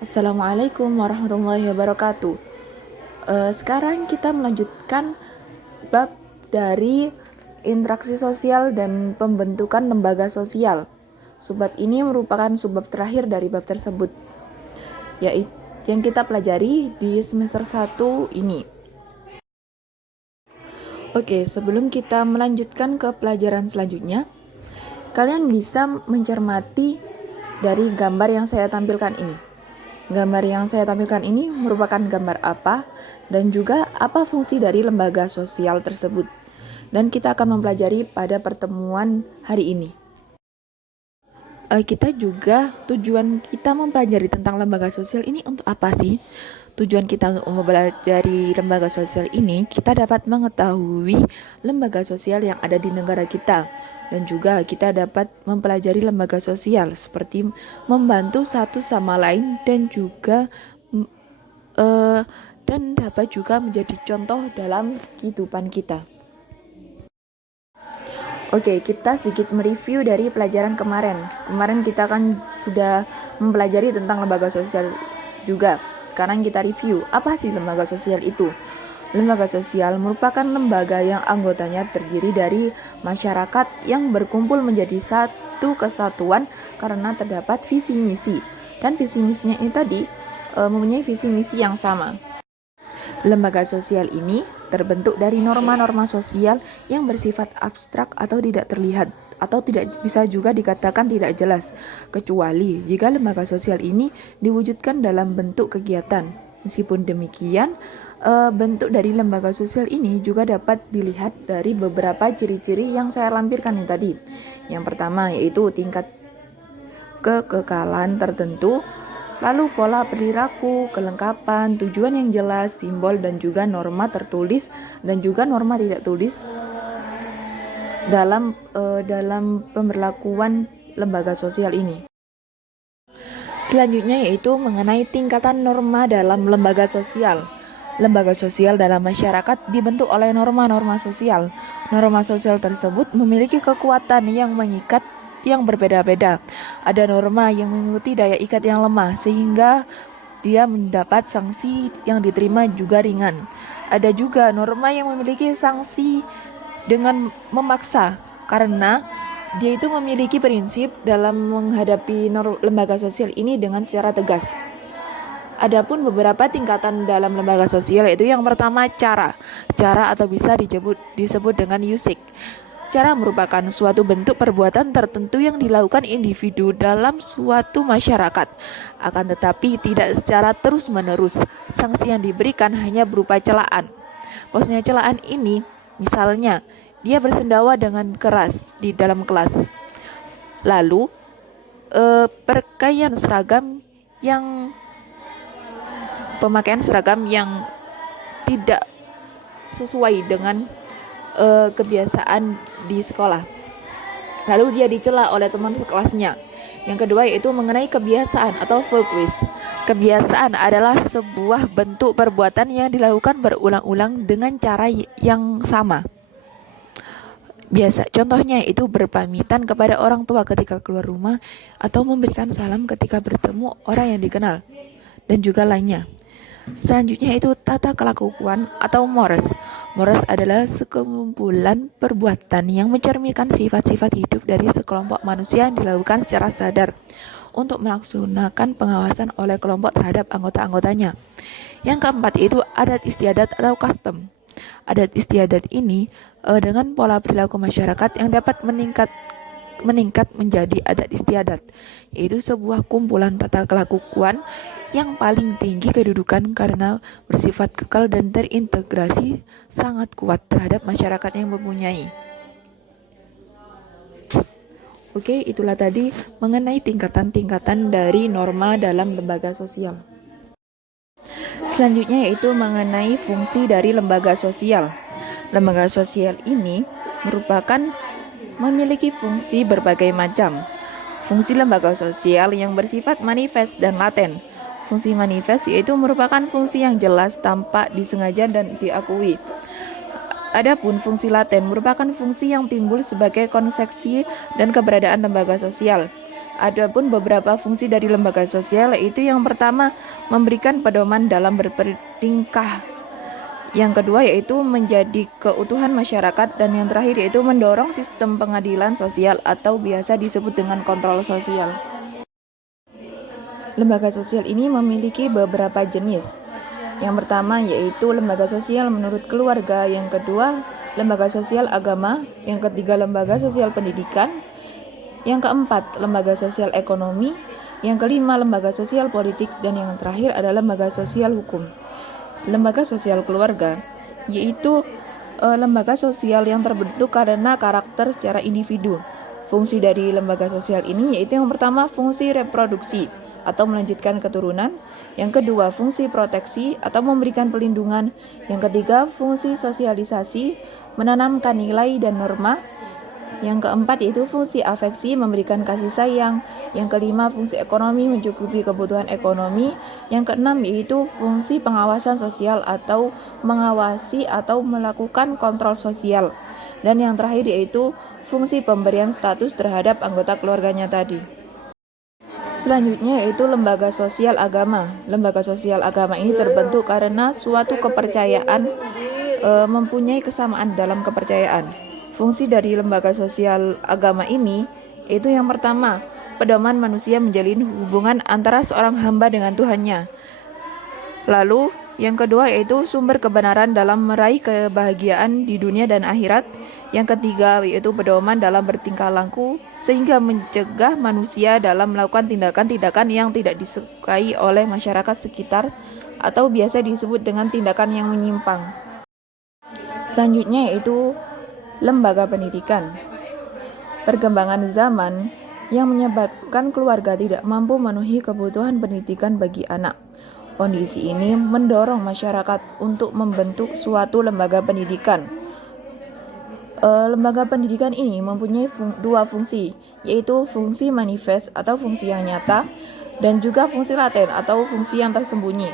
Assalamualaikum warahmatullahi wabarakatuh. Sekarang kita melanjutkan bab dari interaksi sosial dan pembentukan lembaga sosial. Subbab ini merupakan subbab terakhir dari bab tersebut, yaitu yang kita pelajari di semester 1 ini. Oke, sebelum kita melanjutkan ke pelajaran selanjutnya, kalian bisa mencermati dari gambar yang saya tampilkan ini. Gambar yang saya tampilkan ini merupakan gambar apa dan juga apa fungsi dari lembaga sosial tersebut. Dan kita akan mempelajari pada pertemuan hari ini. Kita juga tujuan kita mempelajari tentang lembaga sosial ini untuk apa sih? Tujuan kita untuk mempelajari lembaga sosial ini, kita dapat mengetahui lembaga sosial yang ada di negara kita. Dan juga kita dapat mempelajari lembaga sosial seperti membantu satu sama lain dan juga dan dapat juga menjadi contoh dalam kehidupan kita. Oke, kita sedikit mereview dari pelajaran kemarin. Kemarin kita kan sudah mempelajari tentang lembaga sosial juga. Sekarang kita review, apa sih lembaga sosial itu? Lembaga sosial merupakan lembaga yang anggotanya terdiri dari masyarakat yang berkumpul menjadi satu kesatuan karena terdapat visi misi. Dan visi misinya ini tadi mempunyai visi misi yang sama. Lembaga sosial ini terbentuk dari norma-norma sosial yang bersifat abstrak atau tidak terlihat atau tidak bisa juga dikatakan tidak jelas, kecuali jika lembaga sosial ini diwujudkan dalam bentuk kegiatan. Meskipun demikian, bentuk dari lembaga sosial ini juga dapat dilihat dari beberapa ciri-ciri yang saya lampirkan yang tadi. Yang pertama yaitu tingkat kekekalan tertentu, lalu pola perilaku, kelengkapan, tujuan yang jelas, simbol dan juga norma tertulis dan juga norma tidak tulis dalam pemberlakuan lembaga sosial ini. Selanjutnya yaitu mengenai tingkatan norma dalam lembaga sosial. Lembaga sosial dalam masyarakat dibentuk oleh norma-norma sosial. Norma sosial tersebut memiliki kekuatan yang mengikat yang berbeda-beda. Ada norma yang mengikuti daya ikat yang lemah sehingga dia mendapat sanksi yang diterima juga ringan. Ada juga norma yang memiliki sanksi dengan memaksa karena dia itu memiliki prinsip dalam menghadapi lembaga sosial ini dengan secara tegas. Adapun beberapa tingkatan dalam lembaga sosial yaitu yang pertama cara atau bisa disebut dengan usik. Cara merupakan suatu bentuk perbuatan tertentu yang dilakukan individu dalam suatu masyarakat, akan tetapi tidak secara terus-menerus. Sanksi yang diberikan hanya berupa celaan. Maksudnya celaan ini, misalnya, dia bersendawa dengan keras di dalam kelas. Lalu, pemakaian seragam yang tidak sesuai dengan kebiasaan di sekolah. Lalu dia dicela oleh teman sekelasnya. Yang kedua yaitu mengenai kebiasaan atau folkways. Kebiasaan adalah sebuah bentuk perbuatan yang dilakukan berulang-ulang dengan cara yang sama. Biasa, contohnya itu berpamitan kepada orang tua ketika keluar rumah atau memberikan salam ketika bertemu orang yang dikenal dan juga lainnya. Selanjutnya itu tata kelakuan atau mores. Mores adalah sekumpulan perbuatan yang mencerminkan sifat-sifat hidup dari sekelompok manusia yang dilakukan secara sadar untuk melaksanakan pengawasan oleh kelompok terhadap anggota-anggotanya. Yang keempat itu adat istiadat atau custom. Adat istiadat ini dengan pola perilaku masyarakat yang dapat meningkat menjadi adat istiadat, yaitu sebuah kumpulan tata kelakuan yang paling tinggi kedudukan karena bersifat kekal dan terintegrasi sangat kuat terhadap masyarakat yang mempunyai. Oke, itulah tadi mengenai tingkatan-tingkatan dari norma dalam lembaga sosial. Selanjutnya yaitu mengenai fungsi dari lembaga sosial. Lembaga sosial ini memiliki fungsi berbagai macam. Fungsi lembaga sosial yang bersifat manifest dan laten. Fungsi manifest yaitu merupakan fungsi yang jelas, tampak, disengaja dan diakui. Adapun fungsi laten merupakan fungsi yang timbul sebagai konsekuensi dan keberadaan lembaga sosial. Adapun beberapa fungsi dari lembaga sosial yaitu yang pertama memberikan pedoman dalam bertingkah. Yang kedua yaitu menjadi keutuhan masyarakat, dan yang terakhir yaitu mendorong sistem pengadilan sosial atau biasa disebut dengan kontrol sosial. Lembaga sosial ini memiliki beberapa jenis. Yang pertama yaitu lembaga sosial menurut keluarga, yang kedua lembaga sosial agama, yang ketiga lembaga sosial pendidikan, yang keempat lembaga sosial ekonomi, yang kelima lembaga sosial politik, dan yang terakhir adalah lembaga sosial hukum. Lembaga sosial keluarga yaitu lembaga sosial yang terbentuk karena karakter secara individu. Fungsi dari lembaga sosial ini yaitu yang pertama fungsi reproduksi atau melanjutkan keturunan, yang kedua fungsi proteksi atau memberikan pelindungan, yang ketiga fungsi sosialisasi menanamkan nilai dan norma, yang keempat yaitu fungsi afeksi memberikan kasih sayang, yang kelima fungsi ekonomi mencukupi kebutuhan ekonomi, yang keenam yaitu fungsi pengawasan sosial atau mengawasi atau melakukan kontrol sosial, dan yang terakhir yaitu fungsi pemberian status terhadap anggota keluarganya tadi. Selanjutnya yaitu lembaga sosial agama. Lembaga sosial agama ini terbentuk karena suatu kepercayaan mempunyai kesamaan dalam kepercayaan. Fungsi dari lembaga sosial agama ini yaitu yang pertama, pedoman manusia menjalin hubungan antara seorang hamba dengan Tuhannya. Lalu yang kedua yaitu sumber kebenaran dalam meraih kebahagiaan di dunia dan akhirat. Yang ketiga yaitu pedoman dalam bertingkah laku sehingga mencegah manusia dalam melakukan tindakan-tindakan yang tidak disukai oleh masyarakat sekitar atau biasa disebut dengan tindakan yang menyimpang. Selanjutnya yaitu lembaga pendidikan. Perkembangan zaman yang menyebabkan keluarga tidak mampu memenuhi kebutuhan pendidikan bagi anak. Kondisi ini mendorong masyarakat untuk membentuk suatu lembaga pendidikan. Lembaga pendidikan ini mempunyai dua fungsi, yaitu fungsi manifest atau fungsi yang nyata, dan juga fungsi laten atau fungsi yang tersembunyi.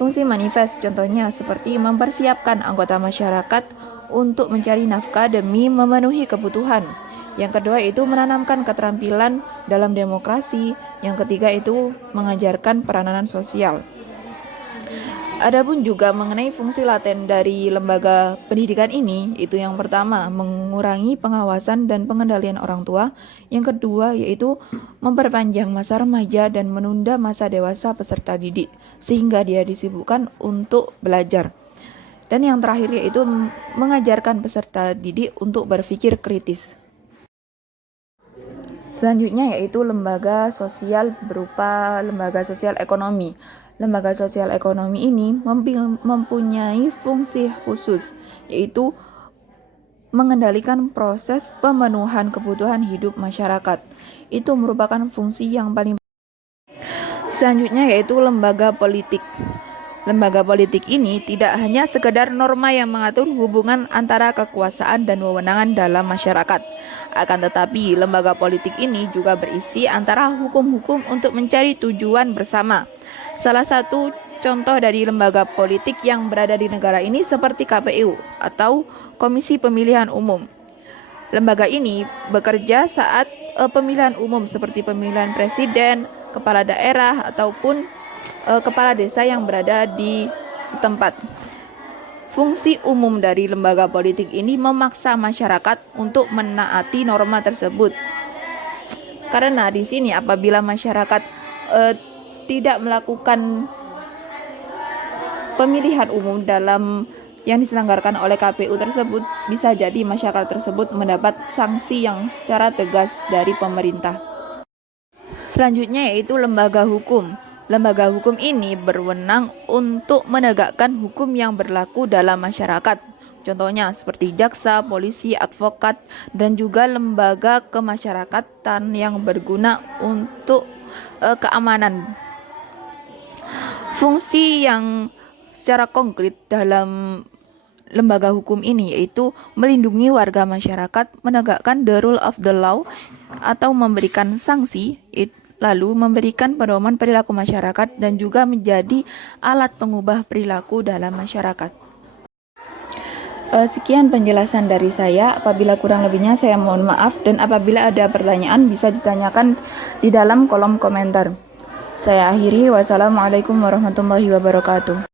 Fungsi manifest contohnya seperti mempersiapkan anggota masyarakat untuk mencari nafkah demi memenuhi kebutuhan. Yang kedua itu menanamkan keterampilan dalam demokrasi. Yang ketiga itu mengajarkan peranan sosial. Adapun juga mengenai fungsi laten dari lembaga pendidikan ini, itu yang pertama mengurangi pengawasan dan pengendalian orang tua, yang kedua yaitu memperpanjang masa remaja dan menunda masa dewasa peserta didik sehingga dia disibukkan untuk belajar. Dan yang terakhir yaitu mengajarkan peserta didik untuk berpikir kritis. Selanjutnya yaitu lembaga sosial berupa lembaga sosial ekonomi. Lembaga sosial ekonomi ini mempunyai fungsi khusus, yaitu mengendalikan proses pemenuhan kebutuhan hidup masyarakat. Itu merupakan fungsi yang paling. Selanjutnya yaitu lembaga politik. Lembaga politik ini tidak hanya sekedar norma yang mengatur hubungan antara kekuasaan dan wewenangan dalam masyarakat. Akan tetapi, lembaga politik ini juga berisi antara hukum-hukum untuk mencari tujuan bersama. Salah satu contoh dari lembaga politik yang berada di negara ini seperti KPU atau Komisi Pemilihan Umum. Lembaga ini bekerja saat pemilihan umum seperti pemilihan presiden, kepala daerah, ataupun kepala desa yang berada di setempat. Fungsi umum dari lembaga politik ini memaksa masyarakat untuk menaati norma tersebut. Karena di sini apabila masyarakat tidak melakukan pemilihan umum dalam yang diselenggarakan oleh KPU tersebut, bisa jadi masyarakat tersebut mendapat sanksi yang secara tegas dari pemerintah. Selanjutnya yaitu lembaga hukum. Lembaga hukum ini berwenang untuk menegakkan hukum yang berlaku dalam masyarakat. Contohnya seperti jaksa, polisi, advokat, dan juga lembaga kemasyarakatan yang berguna untuk keamanan. Fungsi yang secara konkret dalam lembaga hukum ini yaitu melindungi warga masyarakat, menegakkan the rule of the law atau memberikan sanksi, lalu memberikan pedoman perilaku masyarakat dan juga menjadi alat pengubah perilaku dalam masyarakat. Sekian penjelasan dari saya. Apabila kurang lebihnya saya mohon maaf, dan apabila ada pertanyaan bisa ditanyakan di dalam kolom komentar. Saya akhiri. Wassalamualaikum warahmatullahi wabarakatuh.